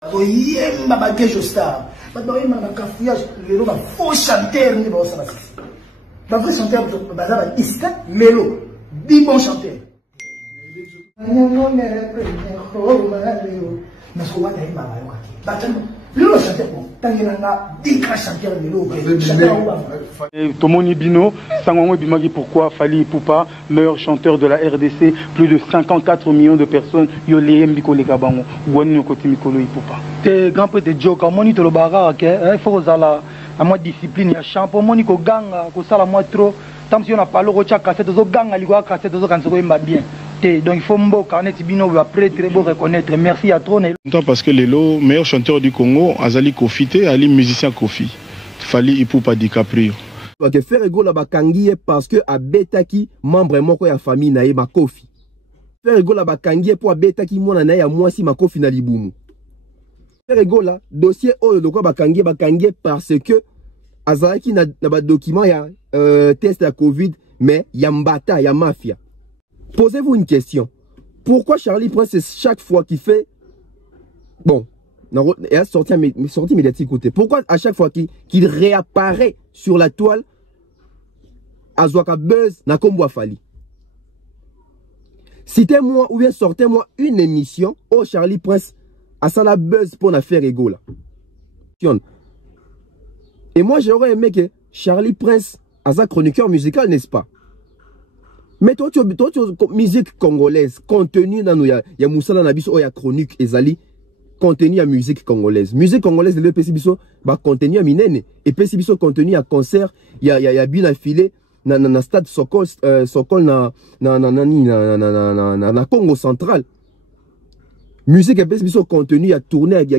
Oyemba bakejo star. Badoyemba na cafouillage, lelo ba faux chanteur ni ba osala sisi. Ba vrai chanteur bazaba iska lelo. Di bon chanteur. Tomoni Bino, Sangwango Bimagi, pourquoi Fally Ipupa, meilleur chanteur de la RDC, plus de 54 millions de personnes, Yolé Mbiko Lekabango, Gwani Koti Mikolo Ipupa. T'es grand peu de joke, à moni to le baga, il faut que la moi discipline, il y a champion, moni ko ganga, ko sala moi trop, tant si on a pas le rocha cassette, zo ganga, ligo cassette, zo quand ça va bien. Donc il faut me Bino après très beau reconnaître. Merci à trop. Parce que Lelo, meilleur chanteur du Congo, Azali Kofite, Ali musicien Kofi. Fally Ipupa DiCaprio. Ok, faire ego la bakangie parce que a betaki membre moko ya famille na ye ma Kofi. Faire ego la bakangie pour a betaki mona na ya moi si ma Kofi na libumu. Faire ego la dossier oyo loko bakangie parce que azalaki na ba document ya test ya Covid mais ya mbata ya mafia. Posez-vous une question. Pourquoi Charlie Prince, chaque fois qu'il fait... Bon, il a sorti médiatique côté. Pourquoi à chaque fois qu'il réapparaît sur la toile, Azwaka buzz na kombo Fally? Citez-moi ou bien sortez-moi une émission où Charlie Prince a ça la buzz pour la faire égaux là. Et moi j'aurais aimé que Charlie Prince a sa chroniqueur musical, n'est-ce pas? Mais toi, tu musique congolaise, contenu dans nous, il y a Moussala Nabiso, il y a chronique, ezali, contenu à musique congolaise. Musique congolaise, le PCBiso, bah, contenu à minene. Et PCBiso, contenu à concert, il y a bien affilé, na stade Sokol, na Congo central. Musique à PCBiso, contenu à tourner, il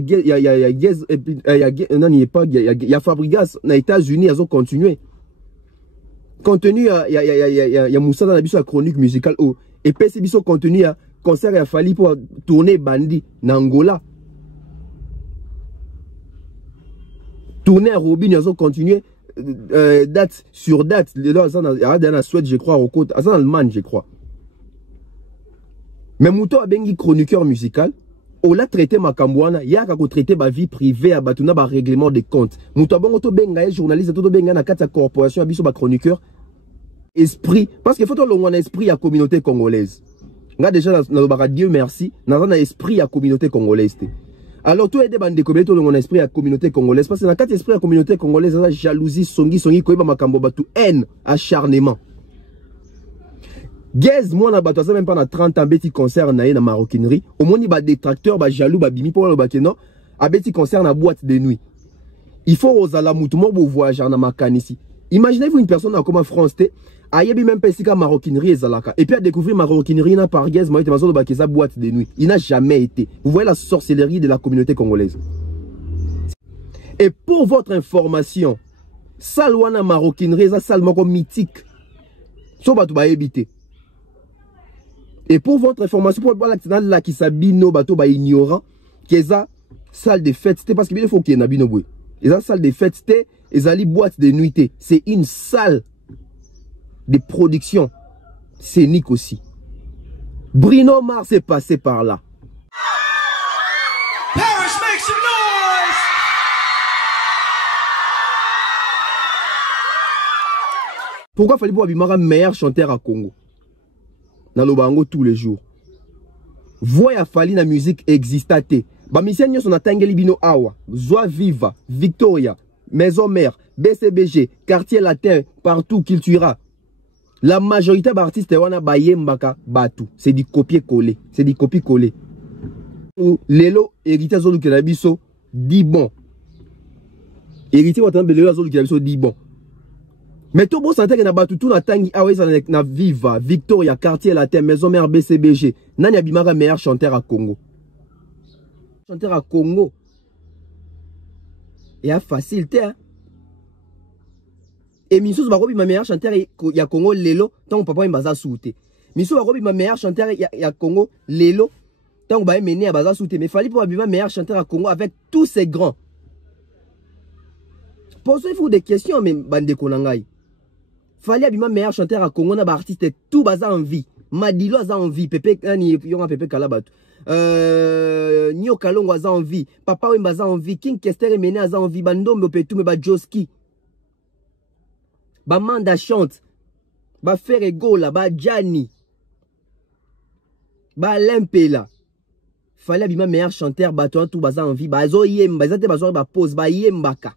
y a Fabregas, na États-Unis, ils ont continué. Contenu, il y a Moussa dans la biso chronique musicale et puis c'est biso contenu à concert à Fally pour tourner Bandi en Angola. Tourner à Robin, ils ont continué date sur date. Là, dans la Suède, je crois, au côté, en Allemagne, je crois. Mais Mouto a bengi chroniqueur musical. On l'a traité Makambouana, il y a qu'à traiter ma vie privée à Batuna, ma règlement des comptes. Mouto a bengi benga journaliste, tout benga na kata corporation, abiso ba chroniqueur. Esprit, parce qu'il faut que l'on ait un esprit à la communauté congolaise. On a déjà dans Dieu merci, on a un esprit à la communauté congolaise. Alors, tout est des bandes de communauté, on a un esprit à la communauté congolaise. Parce que dans quatre esprits à la communauté congolaise, on a jalousie, songi, koiba makambo batu, haine, acharnement. Gaz, moi, on a même pas dans 30 ans, petit concert na na maroquinerie. Au moins, il y a des détracteurs, jaloux, bimi pour le bakeno, à petit concert na boîte de nuit. Il faut aux alamoutements pour voyager dans ma canne ici. Imaginez-vous une personne comme France, Ayebi même pas ici maroquinerie et zalaka. Et puis à découvrir maroquinerie na par Gaz, moi, il y a boîte de nuit. Il n'a jamais été. Vous voyez la sorcellerie de la communauté congolaise. Et pour votre information, Salwana maroquinerie, ça salement mythique. So batu ba éviter. Et pour votre information, pour le là qui s'abino bateau ba ignorant, que ça salle de fête, c'était parce qu'il faut qu'il y ait un abino boué. Et ça salle de fête, c'était les boîtes de nuitée. C'est une salle de production scénique aussi. Bruno Mars est passé par là. Paris, make some noise! Pourquoi Fally Ipupa Bimara meilleur chanteur à Congo? Dans le bango tous les jours. Voya Fally na musique existate. Ba misien son atangeli bino awa. Joie Viva, Victoria, Maison Mère, BCBG, Quartier Latin, partout qu'il tuera. La majorité d'artistes wana baye mbaka batu. C'est du copier-coller. C'est du copier-coller. Lelo, hérité zolu kenabiso, dit bon. Hérité watan belelo zolu kenabiso, dit bon. Mais tout bon santé que na batu tout na tangi awe na Viva, Victoria, Quartier Latin, Maison Mère, BCBG. Nani abimara meilleur chanteur à Congo. Chanteur à Congo. Et à facilité, hein. Et Missou Barobi ma meilleure chanteur ya Congo Lelo tant papa mbaza souté. Missou Barobi ma meilleure chanteur ya Congo Lelo tant ba mené à baza souté. Mais Fally Ipupa ma meilleure chanteur à Congo avec tous ces grands. Posez-vous des questions mais bande konangai. Fally Ipupa ma meilleure chanteur à Congo na ba artiste tout baza en vie. Madilo a en vie Pepe Kani yonga Pepe Kalabatu. Nio Kalongo aza en vie, Papa Wemba aza en vie, King Kester Emene aza en vie, Bandombe Opetume, ba Joski, ba Manda Chante, ba Ferregola, ba Gianni, ba Lempela. Fallait abima meilleur chanteur, ba toi tout baza en vie, ba zo yemba, zate ba zo ba pose, ba yembaka.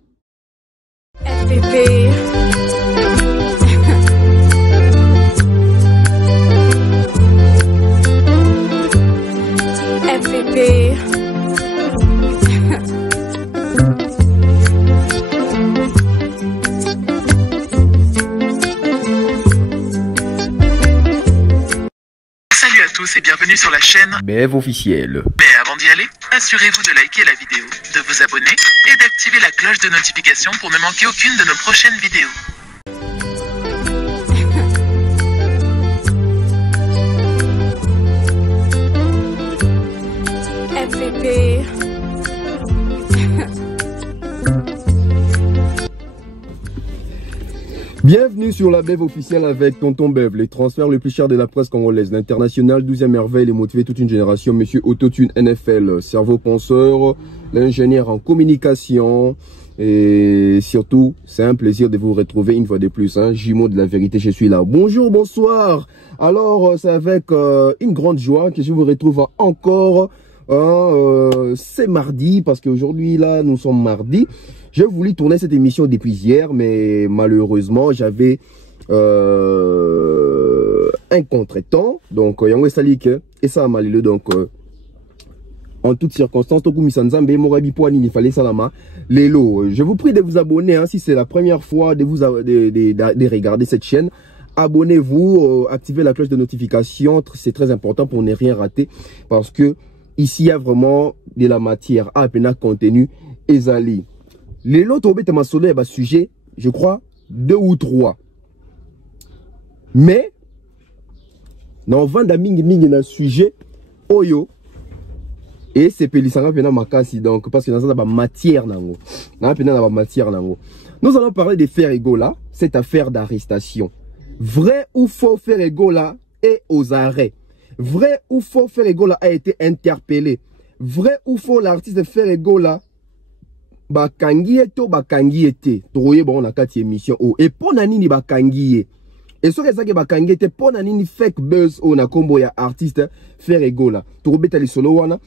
FPP. Salut à tous et bienvenue sur la chaîne BF officiel. Mais avant d'y aller, assurez-vous de liker la vidéo, de vous abonner et d'activer la cloche de notification pour ne manquer aucune de nos prochaines vidéos. FPP. Bienvenue sur la BEV officielle avec Tonton Bev, les transferts les plus chers de la presse congolaise, l'international, 12e merveille, les motiver toute une génération, monsieur Autotune NFL, cerveau penseur, l'ingénieur en communication, et surtout, c'est un plaisir de vous retrouver une fois de plus, hein, jumeau de la vérité, je suis là. Bonjour, bonsoir. Alors, c'est avec une grande joie que je vous retrouve encore, c'est mardi, parce qu'aujourd'hui, là, nous sommes mardi. J'ai voulu tourner cette émission depuis hier, mais malheureusement, j'avais un contretemps. Donc, Yango Salik et ça m'a malheureux. Donc, en toutes circonstances, il fallait salama. Lélo, je vous prie de vous abonner hein, si c'est la première fois de regarder cette chaîne. Abonnez-vous, activez la cloche de notification, c'est très important pour ne rien rater. Parce que ici, il y a vraiment de la matière à peine contenu. Ezali. Les lots ont été mentionné à sujet, je crois, 2 ou 3. Mais, dans le ming dans le sujet, oyo, et c'est pélisanga pena makasi, donc, parce que dans la matière, nous allons parler de Ferregola, cette affaire d'arrestation. Vrai ou faux, Ferregola est aux arrêts. Vrai ou faux, Ferregola a été interpellé. Vrai ou faux, l'artiste Ferregola bakangi eto bakangi ete toye bon na kati émission o et pona nini bakangi e et so que bakangi ete pona nini fake buzz o na kombo ya artiste Ferregola to beta li solo wana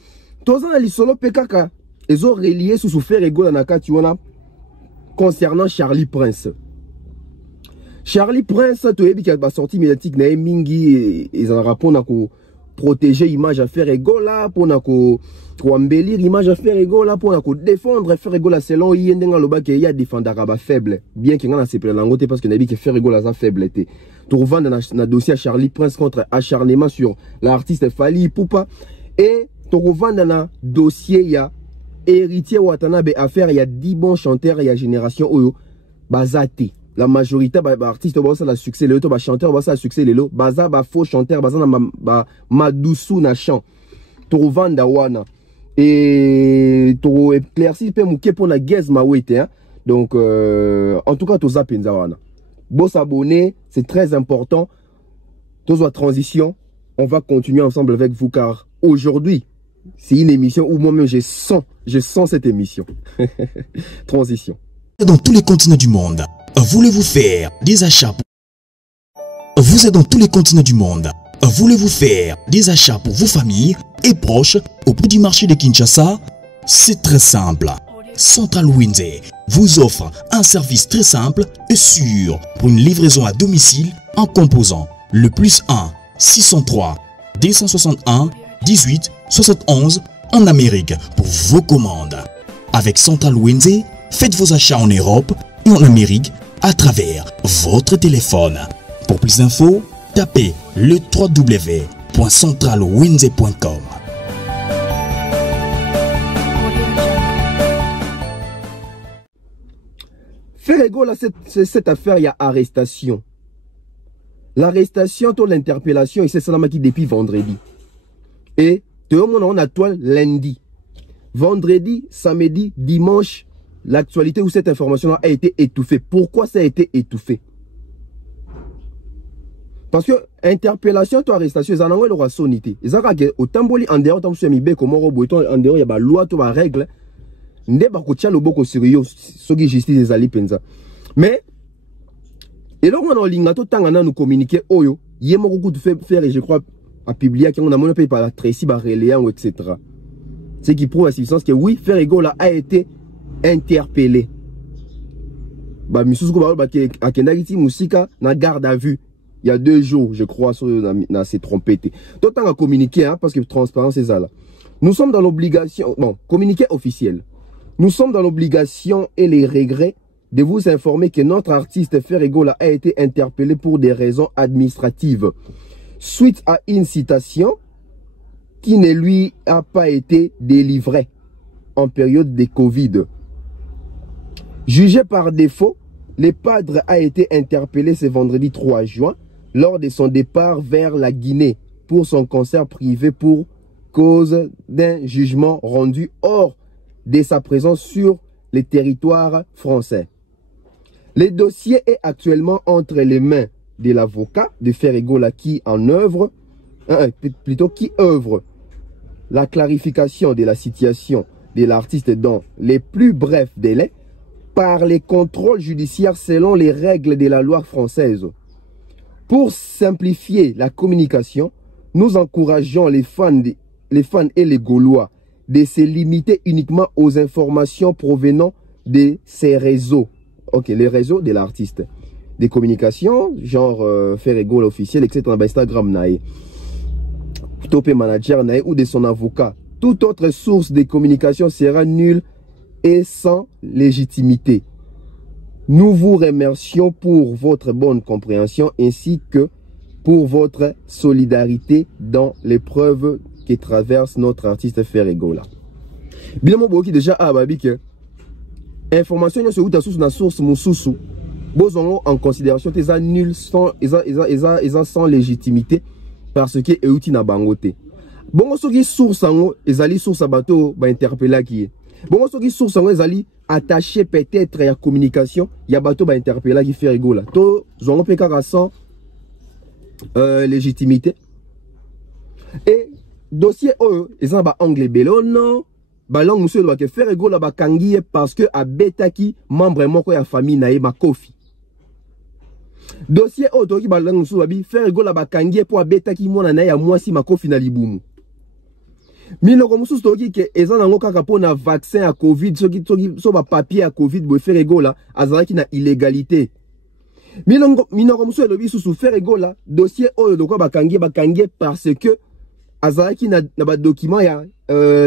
toza na li solo pe kaka ezo relier sous Ferregola na kati wana concernant Charlie Prince to yebi ki ba sortie médiatique na mingi et za rapona ko protéger image à Ferregola pour ko embellir image à Ferregola pour défendre Ferregola selon yendenga loba ke ya défendre ba faible bien que ngana sepela langote parce que nabi que Ferregola za faible té to vendre na dossier Charlie Prince contre acharnement sur l'artiste Fally Ipupa et to vendre na dossier ya héritier Watanabe affaire ya 10 bons chanteurs ya génération oyo bazate. La majorité des artistes ont le succès, les autres chanteurs ont le succès, les autres baza ba faux chanteurs, baza na madusu na chant. To vanda wana et to éclaircir pe muke pour la guez mawete hein. Donc en tout cas to zapenza wana. Bon s'abonner, c'est très important. To transition, on va continuer ensemble avec vous car aujourd'hui, c'est une émission où moi-même je sens cette émission. Transition. Dans tous les continents du monde. Voulez-vous faire des achats Vous êtes dans tous les continents du monde. Voulez-vous faire des achats pour vos familles et proches au prix du marché de Kinshasa? C'est très simple. Central Wenze vous offre un service très simple et sûr pour une livraison à domicile en composant le +1 603 261 18 71 en Amérique pour vos commandes. Avec Central Wenze, faites vos achats en Europe et en Amérique à travers votre téléphone. Pour plus d'infos, tapez le www.centralwenze.com. Ferregola, cette affaire, il y a arrestation. L'arrestation, l'interpellation, et c'est ça qui depuis vendredi. Et tout le monde on a toile lundi. Vendredi, samedi, dimanche, l'actualité où cette information a été étouffée. Pourquoi ça a été étouffé? Parce que interpellation to arrestation ça n'ango le sonité ezaka ke otamboli en dehors tam sur mibe comme roboto en dehors ya ba loi to ba règle nde ba ko tia loboko sur yo soki justice ezali penza mais et là on a linga to tanga na nous communiquer oyo yemo ko kutu faire je crois à publier qu'on a mon pays par la Tracy Baréléan etc. C'est qui prouve la substance que oui Ferrego là a été interpellé. Bah misusuko ba a kendaki musika na garde à vue. Il y a 2 jours, je crois, dans ces trompettes. Tout le temps à communiquer, hein, parce que transparence, c'est ça là. Nous sommes dans l'obligation, bon, communiqué officiel. Nous sommes dans l'obligation et les regrets de vous informer que notre artiste Ferrego a été interpellé pour des raisons administratives. Suite à une citation qui ne lui a pas été délivrée en période de Covid. Jugé par défaut, le padre a été interpellé ce vendredi 3 juin lors de son départ vers la Guinée pour son concert privé pour cause d'un jugement rendu hors de sa présence sur le territoire français. Le dossier est actuellement entre les mains de l'avocat de Ferrego qui œuvre la clarification de la situation de l'artiste dans les plus brefs délais par les contrôles judiciaires selon les règles de la loi française. Pour simplifier la communication, nous encourageons les fans et les Gaulois de se limiter uniquement aux informations provenant de ces réseaux. Ok, les réseaux de l'artiste. Des communications, genre Ferrego l'officiel, etc. Instagram, Topé Manager ou de son avocat. Toute autre source de communication sera nulle et sans légitimité. Nous vous remercions pour votre bonne compréhension ainsi que pour votre solidarité dans l'épreuve que traverse notre artiste Ferrego là. Bien mon boki déjà babi que information yo sur ta source na source mususu bozongo en considération tes nul sans sans légitimité parce que euti na bangote. Bongo soki source ngo ezali source bateau ba interpeller qui. Bongo soki source ngo ezali attaché peut-être à communication, il y a bateau ba interpeller qui Ferrego là. To zongo peka sans légitimité. Et dossier o ezan ba anglais belo non ba langue monsieur doit que Ferrego là ba kangiye parce que a betaki membre moko ya famille na ye Kofi. Dossier o to ki ba langue monsieur bi Ferrego là ba kangiye pour a betaki mona na ya mwasi Kofi na libumu. Miloko mususu toki ke ezan nango kaka po na vaccin à Covid so ba papier à Covid bo Ferrego là azalaki na illégalité. Miloko mususu lobi susu Ferrego là dossier o de quoi ba kangiye parce que azalaki na ba document ya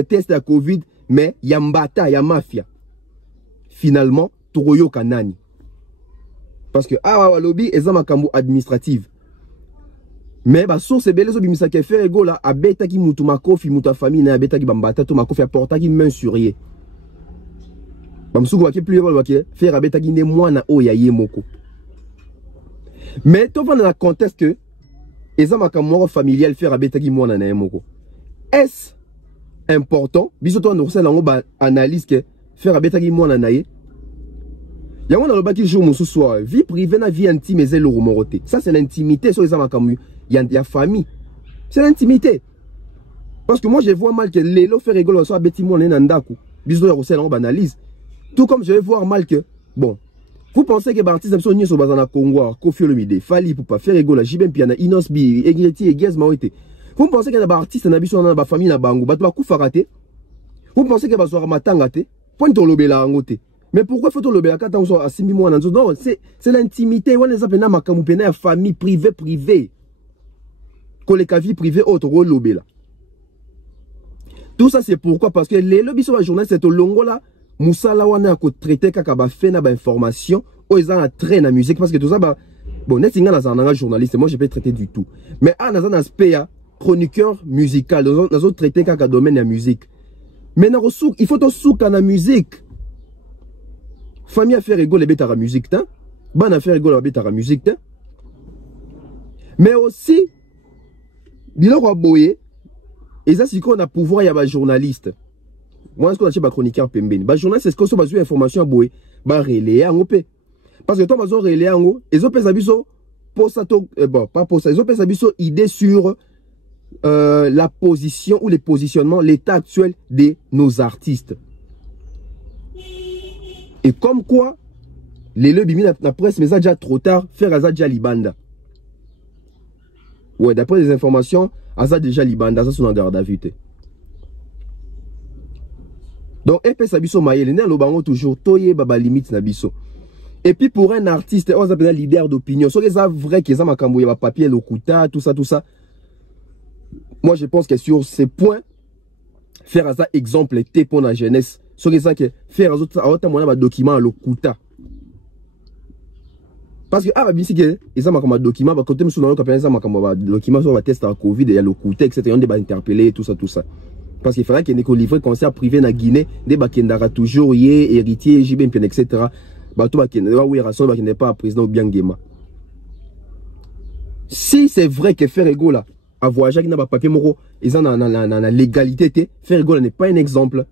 test à Covid mais ya mbata ya mafia. Finalement tokoyo kanani. Parce que lobby ezan makambo administrative. Mais ba source belle so bimisa ke Ferrego là abeta ki mutu Kofi muta famille na abeta ki bambata to Kofi aporta ki main sur ye. Bamsuku waki plus waki faire abeta ki ne mwana o ya ye moko. Mais to va dans le contexte que eza makambo familial faire abeta ki mwana na ye moko. Est important biso to ndorsa lango ba analyse que faire abeta ki mwana na ye. Yango na lobaki jour musu soir vie privée na vie intime ezelo rumoroté. Ça c'est l'intimité so eza makambo il y a famille. C'est l'intimité. Parce que moi je vois mal que Lelo Ferrego soit beti mon nandaku. Biso ya rosel en analyse. Tout comme je vais voir mal que bon, vous pensez que l'artiste sont ni so bazana Congo, Kofi Olomide, Fali Poupa, Ferrego la Jibem Piana, Inos Bi, Egreti et Gez Maoete. Vous pensez que les artistes na biso na ba famille na bango, ba to kufa raté. Vous pensez que bazwa matanga te, point to lobela ngote. Mais pourquoi faut-on le béaka tant à 6 mois? Non, c'est l'intimité. On les appelle makamu pena famille privée. Koleka vie privée autre rôle lobela. Tout ça c'est pourquoi parce que les lobbies sur la journée c'est au longo là musala wana ko traiter kaka ba fait na ba information o ils en train na musique parce que tout ça ba bon netinga na zananga journaliste moi je peux traiter du tout. Mais à na aspect chroniqueur musical nazo traiter kaka domaine la musique. Mais na souk il faut to souka na musique. Famille à Ferrego les bêtes à la musique, ban à Ferrego la bête à la musique, mais aussi, dis-le quoi boyer, et ça c'est qu'on a pouvoir y a des journalistes. Moi ce qu'on a chez les chroniqueurs pembeni, les journalistes c'est ce qu'on a besoin d'informations à boyer, bah relayer en op, parce que toi besoin relayer en haut, et autres abisso bon, pas pour ça, ils ont pensé une idée sur la position ou les positionnements, l'état actuel de nos artistes. Et comme quoi, les bimi na presse, mais ça déjà trop tard, faire ça déjà libanda. Ouais, d'après les informations, ça déjà libanda, ça sont en garde à vue. Donc, et puis ça biso maïle, ne lo bango toujours toye baba limite na biso. Et puis pour un artiste, on s'appelle leader d'opinion. So que ça vrai que ça m'a camoué ba papier lokuta, tout ça. Moi je pense que sur ces points, faire ça exemple était pour la jeunesse. So que ça que faire ça autant mon ba document lokuta. Parce que ah bisi que ça m'a comme document ba côté monsieur dans le capitaine ça m'a comme ba document sur ba test à Covid et il y a lokuta etc. On débat interpellé tout ça. Parce qu'il faudrait qu'il y ait livré concert privé na Guinée, des bakendara toujours yé héritier JB etc. Bato bakendara oui rason bakendara pas président bien Guéma. Si c'est vrai que Ferrego là a voyagé avec na papier moro, ils ont la légalité, Ferrego n'est pas un exemple.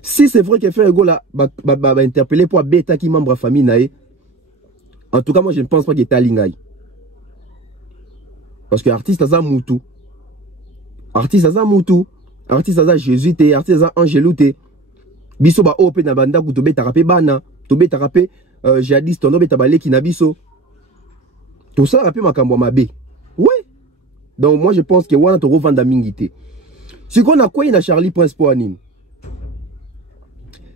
Si c'est vrai que Ferrego là ba interpellé pour bêta qui membre famille naé. En tout cas moi je ne pense pas qu'il est alingaï. Parce que artiste a moutou. Artiste aza mutu, artiste aza jésuite, artiste aza angelouté. Biso ba ope na banda ku tobe tarape bana, tobe tarape jadis tono beta baleki na biso. Tout ça rappelle makambo mabe. Ouais. Donc moi je pense que wana to revanda mingité. Ce qu'on a quoi na Charlie Prince pour anime.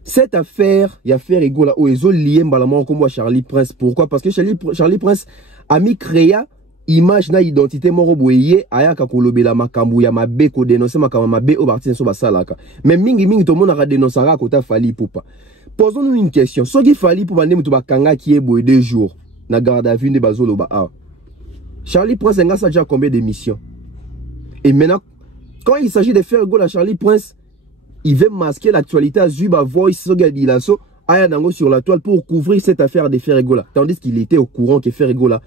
Cette affaire, il y a fait rigola o ezo lié mbalamon comme moi Charlie Prince. Pourquoi? Parce que Charlie Prince a mis créa image na identité moro boye ayaka kolobela makambu ya mabe ko dénoncer makambu mabe au parti so basalaka mais mingi to mona ka dénoncer ka kota Fally Ipupa. Posons-nous une question, so ki Fally Ipupa ndé mutu bakanga ki e boye 2 jours na garde à vue de bazolo ba a Charlie Prince nga ça déjà combien d'émissions? Et maintenant quand il s'agit de faire goal à Charlie Prince, il veut masquer l'actualité à Zuba Voice so gadi la so aya nango sur la toile pour couvrir cette affaire de Ferrego là, tandis qu'il était au courant que Ferrego là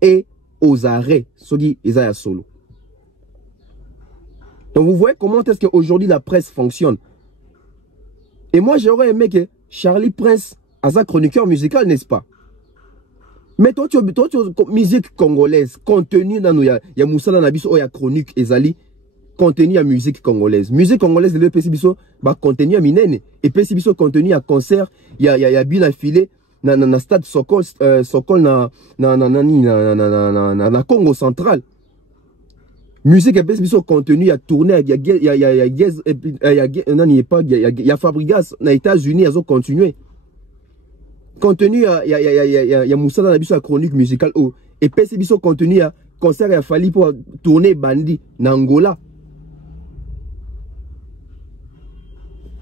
est aux arrêts, Sogi Isaiah Solo. Donc vous voyez comment est-ce qu'aujourd'hui la presse fonctionne. Et moi j'aurais aimé que Charlie Prince a sa chroniqueur musical, n'est-ce pas? Mais toi tu musique congolaise, contenu dans nous, il y a Moussa Nabiso, il y a chronique Ezali, contenu à musique congolaise. Musique congolaise, le PCBiso, bah contenu à Minene. Et PCBiso contenu à concert, il y a bien affilé. Na stade Sokol na Congo central. Musique et biso contenu a tourné il y a Fabregas na États-Unis ils ont continué. Contenu il y a Moussa dans la biso chronique musicale et biso contenu à concert il a fallu pour tourner Bandi na Angola.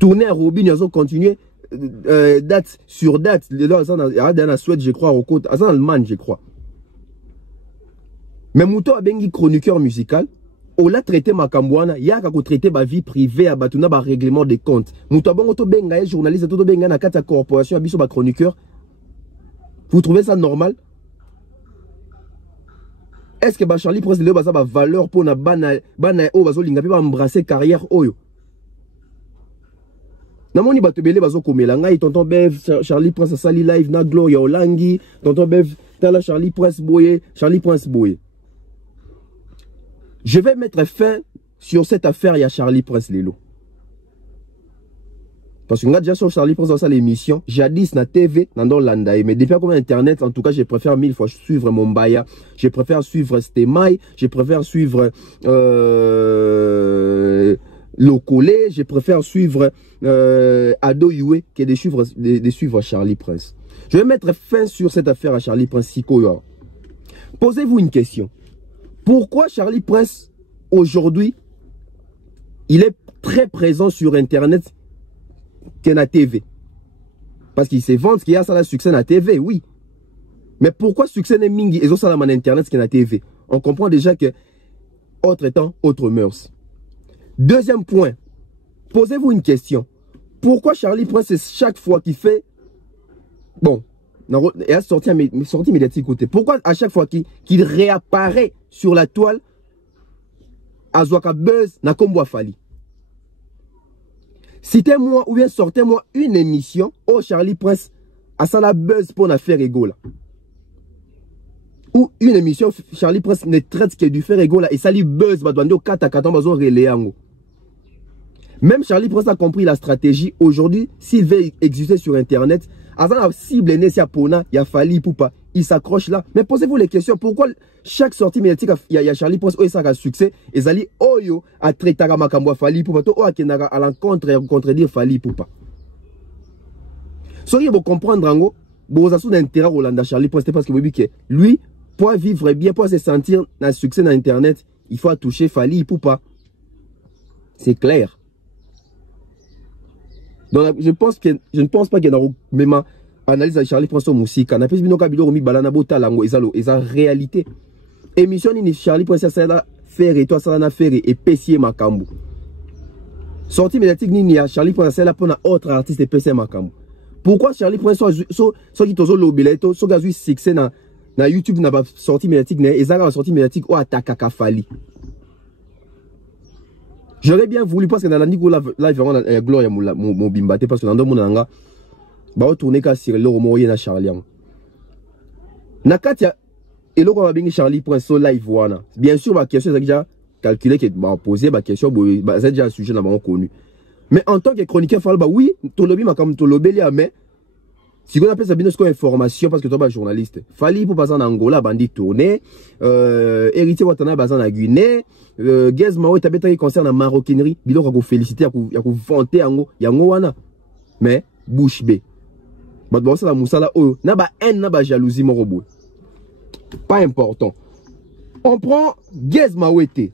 Tourner à Robin ils ont continué. Date sur date, dans la Suède, je crois, en Allemagne, je crois. Mais Mouto a bengi chroniqueur musical, on l'a traité Makambouana, il y a qu'à traiter ma vie privée, à batuna ba règlement des comptes. Mouto a bengi benga journaliste, tout benga na kata corporation, abiso ba chroniqueur. Vous trouvez ça normal? Est-ce que Charlie Prince le basa ba valeur pour na bana o bazo linga ba embrasser carrière oyo? Namoni batebele bazo komela ngai tonton Bev Charlie Prince sali live na Gloria Olangi tonton Bev tala Charlie Prince boye. Je vais mettre fin sur cette affaire, il y a Charlie Prince Lelo. Parce que déjà sur Charlie Prince dans sa l'émission, jadis na TV dans l'Andaï, mais depuis comme internet, en tout cas, je préfère 1000 fois suivre Mombaya, je préfère suivre Stemai, je préfère suivre Locolé, je préfère suivre Ado Yue que de suivre Charlie Prince. Je vais mettre fin sur cette affaire à Charlie Prince Sikoyo. Posez-vous une question. Pourquoi Charlie Prince, aujourd'hui, il est très présent sur Internet qu'à la TV? Parce qu'il se vante qu'il y a ça le succès à la TV, oui. Mais pourquoi succès n'est mingi et ça la Internet qu'à la TV? On comprend déjà que autre temps, autre mœurs. Deuxième point, posez-vous une question. Pourquoi Charlie Prince, chaque fois qu'il fait... Bon, il a sorti médiatique côté. Pourquoi à chaque fois qu'il réapparaît sur la toile, Azwaka Buzz n'a combo Fally? Citez-moi ou bien sortez-moi une émission où Charlie Prince a ça la buzz pour une affaire égale. ou une émission Charlie Prince ne traite que du faire ego là et ça lui buzz bah doit dire 4 à 4 ans bazo relais ango. Même Charlie Prince a compris la stratégie aujourd'hui s'il veut exister sur internet avant la cible n'est à Pona il a fallu pour pas il s'accroche là mais posez-vous les questions pourquoi chaque sortie médiatique il y a Charlie Prince où ça a succès et Zali oyo a traité à makambo Fali pour pas to a kenaga à l'encontre et contredire Fali pour pas. Soyez vous comprendre ango vous avez d'intérêt Rolanda Charlie Prince parce que vous dites que lui pour vivre bien pour se sentir un succès dans internet il faut toucher Fali pour pas. C'est clair. Donc je ne pense pas qu'il y a même analyse de Charlie Prince musique. On a plus binoka bilo mi balana bota lango eza réalité. Émission ni Charlie Prince ça na faire et toi ça na faire et pessier makambo. Sortie médiatique ni ya Charlie Prince là pour un autre artiste et pessier makambo. Pourquoi Charlie Prince soit qui tozo lobileto so gazu succès na YouTube n'a pas sortie médiatique né ezala sortie médiatique ou attaque Fali. J'aurais bien voulu parce que dans la Nico live on gloire mon bimbate parce que dans mon anga ba retourner ka sur le moyen na Charlie. Na katia et le va bien Charlie Prince live wana. Bien sûr ba question déjà calculé que ba poser ba question ba c'est déjà un sujet na ba connu. Mais en tant que chroniqueur fall ba oui, to lobby ma comme to lobby mais si on appelle ça bien ce information parce que toi ba journaliste. Fali pour passer en Angola bandi tourner héritier watana bazan na Guinée Gez Mao tabeta qui concerne la maroquinerie bilo ko féliciter ya ko vanter yango wana mais bouche bé ba bon ça la musala oyo na ba haine na ba jalousie mo robot pas important on prend Gez Mao été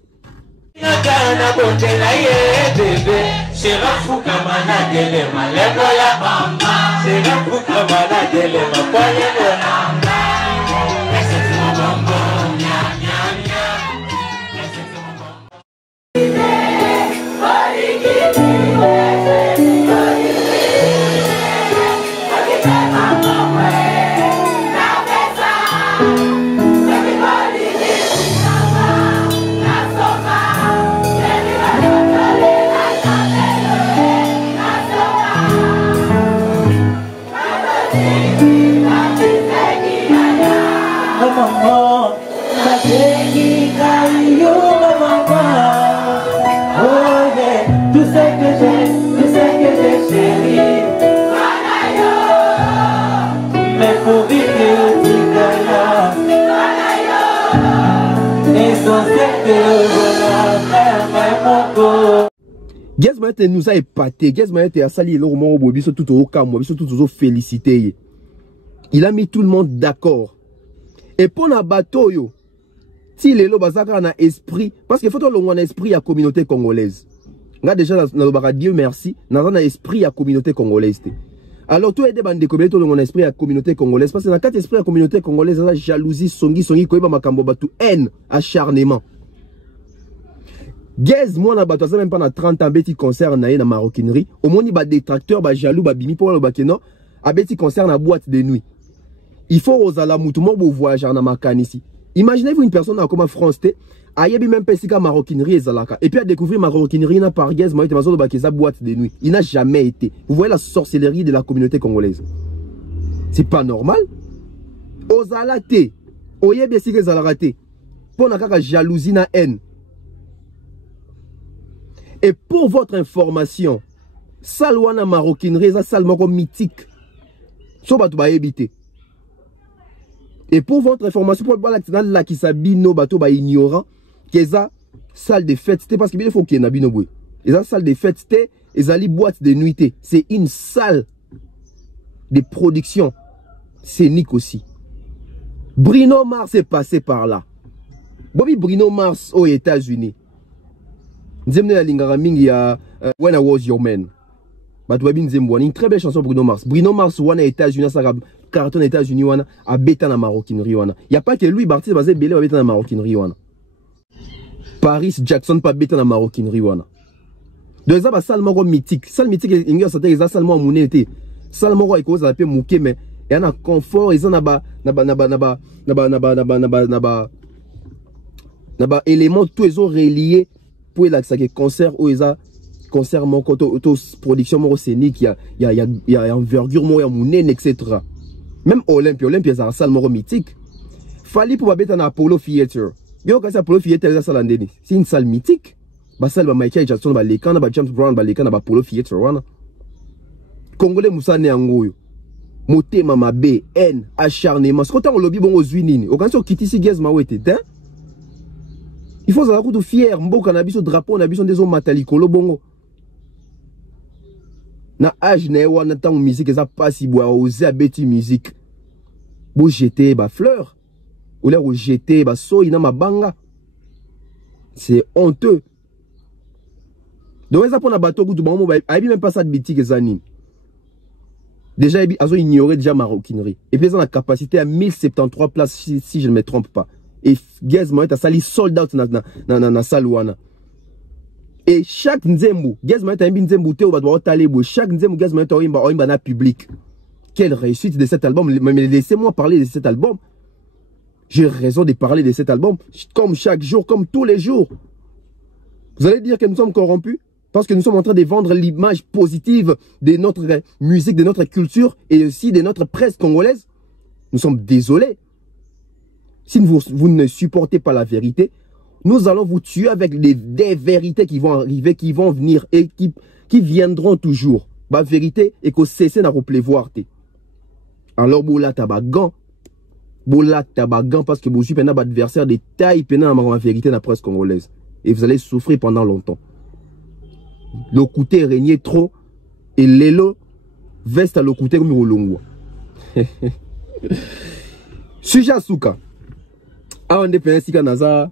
Gez Mao nous a épaté. Gez Mao a sali le roman au bobi tout au calme, tout au félicité. Il a mis tout le monde d'accord. Et pour la bateau yo, si les lo bazaka na esprit parce que faut que l'on esprit à communauté congolaise. Là déjà na Dieu merci, na esprit à communauté congolaise. Alors tout est des bandes de communauté l'on esprit à communauté congolaise parce que dans quatre esprit à communauté congolaise la jalousie, songi koyeba makambo batu haine, acharnement. Gez moi na bato ça même pas na 30 ans beti concert na na maroquinerie au moni ba détracteur ba jaloux ba bimi pour le bakeno a beti concert na boîte de nuit. Il faut osala mutumo bo voyager na makanisi. Imaginez-vous une personne comme France té ayebi même pesika maroquinerie ezalaka et puis à découvrir maroquinerie na par Gez Mao te mazo ba keza boîte de nuit. Il n'a jamais été. Vous voyez la sorcellerie de la communauté congolaise. C'est pas normal. Osala té oyebi sika ezalaka té. Pour na kaka jalousie na haine. Et pour votre information, Salwana maroquinerie, c'est salle mythique. So batu ba éviter. Et pour votre information, pour le là qui s'abino bateau ba ignorant, que ça salle de fête, c'était parce qu'il faut qu'il y ait un bino boy. Et ça salle de fête, c'était les boîte de nuitée. C'est une salle de production scénique aussi. Bruno Mars est passé par là. Bobby Bruno Mars aux États-Unis. Nzemne ya lingara mingi ya When I Was Your Man. Batouabi Nzembo, une très belle chanson Bruno Mars. Bruno Mars wana États-Unis, ça carton États-Unis wana a beta na maroquinerie wana. Y a pas que lui Barty basé belé a beta na maroquinerie wana. Paris Jackson pas beta na maroquinerie wana. Donc ça ba salle moko mythique. Salle mythique ingé ça ça salle moko monete. Salle moko e cause la pe mouké mais y a un confort, ils en a ba éléments tous ils ont reliés pour la concert où ils a concert mon production mon scénique il y a envergure mon etc. Même Olympia c'est un salle mythique. Fali pour babeta na Apollo Theater. Yo kasi Apollo Theater za sala ndeni. C'est une salle mythique. Ba salle ba Michael Jackson ba lekana ba James Brown ba lekana ba Apollo Theater wana. Congolais Moussa ne angoyo. Motema mabe, haine, acharnement. Ce qu'on lobby bon aux unis. Au quand on quitte ici Gaz Mawete, hein? Il faut savoir que fier, mboka na biso drapeau na biso des hommes matalikolo bongo. Na âge na wana tant musique ça passe bois oser abeti musique. Bo jeter ba fleur. Ou l'air jeter ba soy na mabanga. C'est honteux. Donc ça pour na bateau ku bango ba aibi même pas ça de boutique zani. Déjà, ils ont ignoré déjà maroquinerie. Et puis, ils ont la capacité à 1073 places, si je ne me trompe pas. Et Gaz Manet a sali sold out dans la salle. Et chaque nzembo, Gaz Manet a un nzembo, chaque nzembo, Gaz Manet a un public. Quelle réussite de cet album. Mais laissez-moi parler de cet album. J'ai raison de parler de cet album. Comme chaque jour, comme tous les jours. Vous allez dire que nous sommes corrompus? Parce que nous sommes en train de vendre l'image positive de notre musique, de notre culture et aussi de notre presse congolaise. Nous sommes désolés. Si vous ne supportez pas la vérité, nous allons vous tuer avec des vérités qui vont arriver, qui vont venir et qui viendront toujours. La vérité est que cessez de pleuvoir. Alors, boula tabagan. Boula tabagan parce que vous êtes un adversaire de taille pendant la vérité de la presse congolaise. Et vous allez souffrir pendant longtemps. Le côté régnait trop et l'élo veste à le côté comme au longo. Sujet à Souka. Ah, on est fait ainsi qu'à Naza.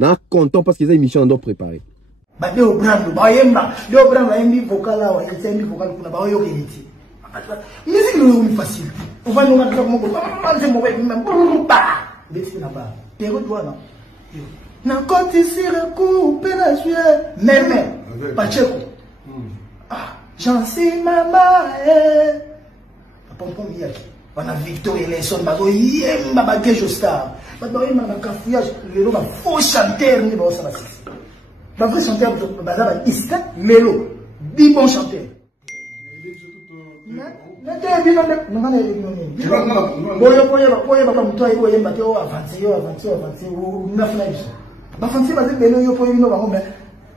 On est content parce que les émissions sont préparées. Badeo brando, bayemba, deo brando, ayembi vocal là, ayembi vocal kuna bayo keliti. Musique c'est facile. On va nous mettre comme on mauvais même pas. Beti na ba. Pero douana. Na koti sire coupe la suie. Même. Pacheco. Ah, j'en sais maman. Pompom yaki. On a Victoria Lesson bazo yemba bagejo star. Bazo yemba na kafouillage le lo ba faux chanteur ni ba ça sisi. Ba vrai chanteur baza ba iska melo. Bi bon chanteur. Nete bino de ngana yino. Boyo ba mutwa ibo yemba te o avance o na flash. Ba fancy ba beno yo po yino ba ngombe.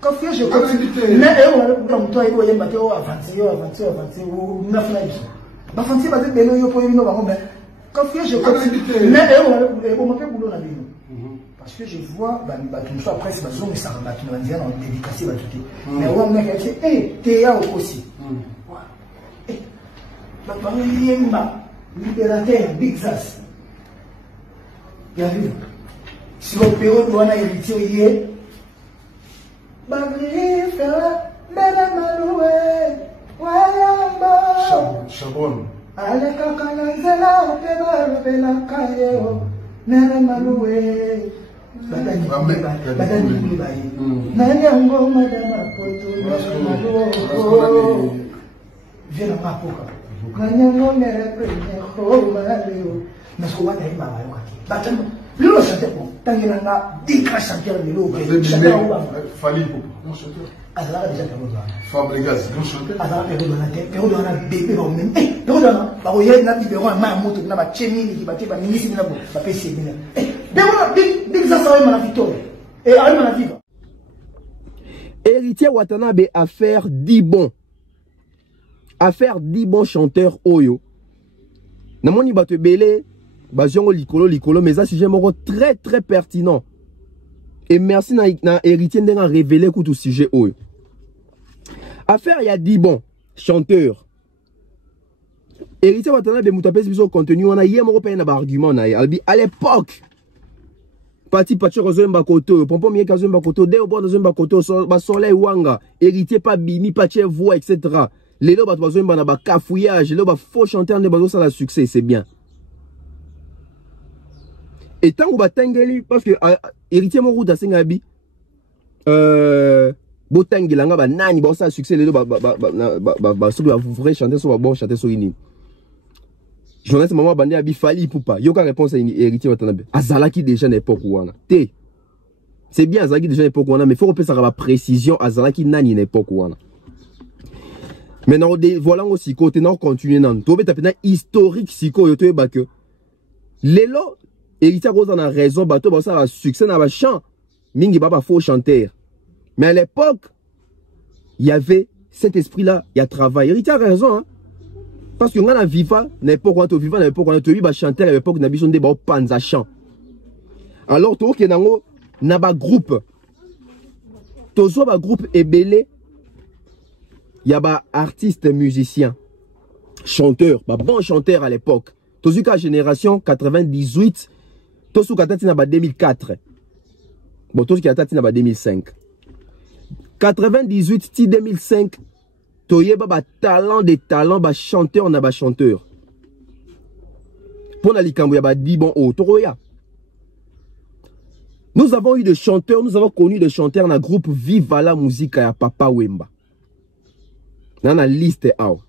Quand je continue, mais on toi il voyait battre avancer ou na flash. Ba fancy ba beno yo po yino ba ngombe. Quand je continue, mais on m'a fait boulot na bino. Parce que je vois ba tout ça presque ba zone ça ba tout na en dédicacé ba tout. Mais on m'a dit Théa aussi. Eh ba ba yemba libérateur Big Zas. Ya vu. Si on peut on doit na héritier hier. Bagrifka, Bela Maloué, Wayamba, Chabon. Aleka Kananzela, Bela Kayo, Nere Maloué, Badani Kulibayi, Nanyango, Madame Poto, Viens à Mapoka, Nanyango, Nere Premier, Maleo, Nascoa Naïma, Batano. Le chanteur, tant qu'il en a 10 chanteurs de l'eau, Fali Poupa, grand chanteur. Azara déjà Fabregas, grand chanteur. Azara Pérodona, bébé, même. Pérodona, il y a un libéron, un mamoto, un bachemi, qui battait, un ministre, un PC. Big Zasa, ma victoire. Et arrive à la vie. Héritier Watanabe a faire 10 bons. A faire 10 bons chanteurs Oyo. Namoni Bate Belé. Baziongo likolo, mais ça sujet très très pertinent. Et merci na héritier n'a révélé tout sujet oyo. Affaire il y a 10 bons chanteurs. Héritier Watanabe mutapesi biso contenu on a yé moko pe na ba argument na albi à l'époque. Parti Pacheco Zomba Koto, Pompom Yeka Zomba Koto, Deo Bodo Zomba Koto, ba Soleil Wanga, héritier pas Bimi, Pache voix etc. Les lots ba Zomba na ba cafouillage, les lots ba faux chanteur ne ba ça la succès, c'est bien. Et tant que batangeli parce que héritier mon route à Singabi botangela ba nani ba ça succès les ba sur la vrai chanter sur bon chanter sur ini journaliste maman bandi abi Fali Poupa yoka réponse à héritier Watanabe azalaki déjà l'époque wana té c'est bien azalaki déjà l'époque wana mais faut repérer ça la précision azalaki nani l'époque wana maintenant voilà aussi côté non continuer non to beta pena historique siko yo to ba que lelo héritier cause on a raison bateau ba ça va succès na ba chant mingi ba faux chanteur. Mais à l'époque, il y avait cet esprit-là, il y a travail. Héritier a raison, hein. Parce que on a viva, n'importe quoi, vivant, n'importe quoi, tu vas chanter à l'époque, n'a besoin de ba panza chant. Alors to ke nango na ba groupe. Tozo ba groupe ebele. Il y a ba artiste musicien, chanteur, ba bon chanteur à l'époque. Tozo ka génération 98, tozo katati na ba 2004. Bon tozo katati na ba 2005. 98 ti 2005 toyeba ba talent des talents ba chanteur na ba chanteur. Pour na likambo ya ba di bon o toroya. Nous avons eu des chanteurs, nous avons connu des chanteurs dans le groupe Viva la musique à Papa Wemba. Dans la liste out.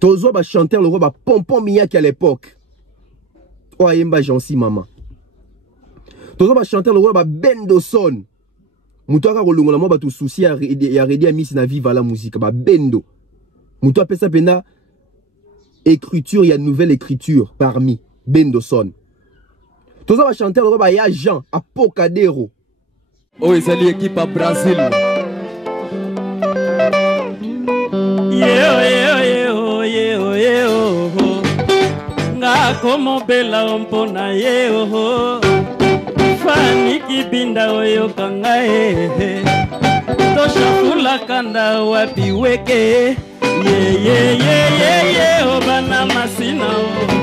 Tozo ba chanteur le roi ba Pompon Miyaki à l'époque. Oyemba Jansi Mama. Tozo ba chanteur le roi ba Bendo Son. Mutoka kolongola mo ba tu souci ya redi a misi na Viva la musique ba Bendo. Mutoka pesa pena écriture, il y a nouvelle écriture parmi Bendo Son. Tous les chanteurs, il y a Jean, Apocadero. Oh, c'est l'équipe à Brésil. Nga como bela ompona yeo. Fani kibinda oyo kanga tosha fula kanda wapi weke. Ye obana masina o.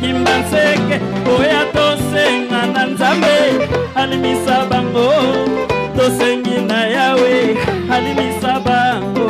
Kimbanseke oya tosenga na nzambe alimisa bango tosengi na yawe alimisa bango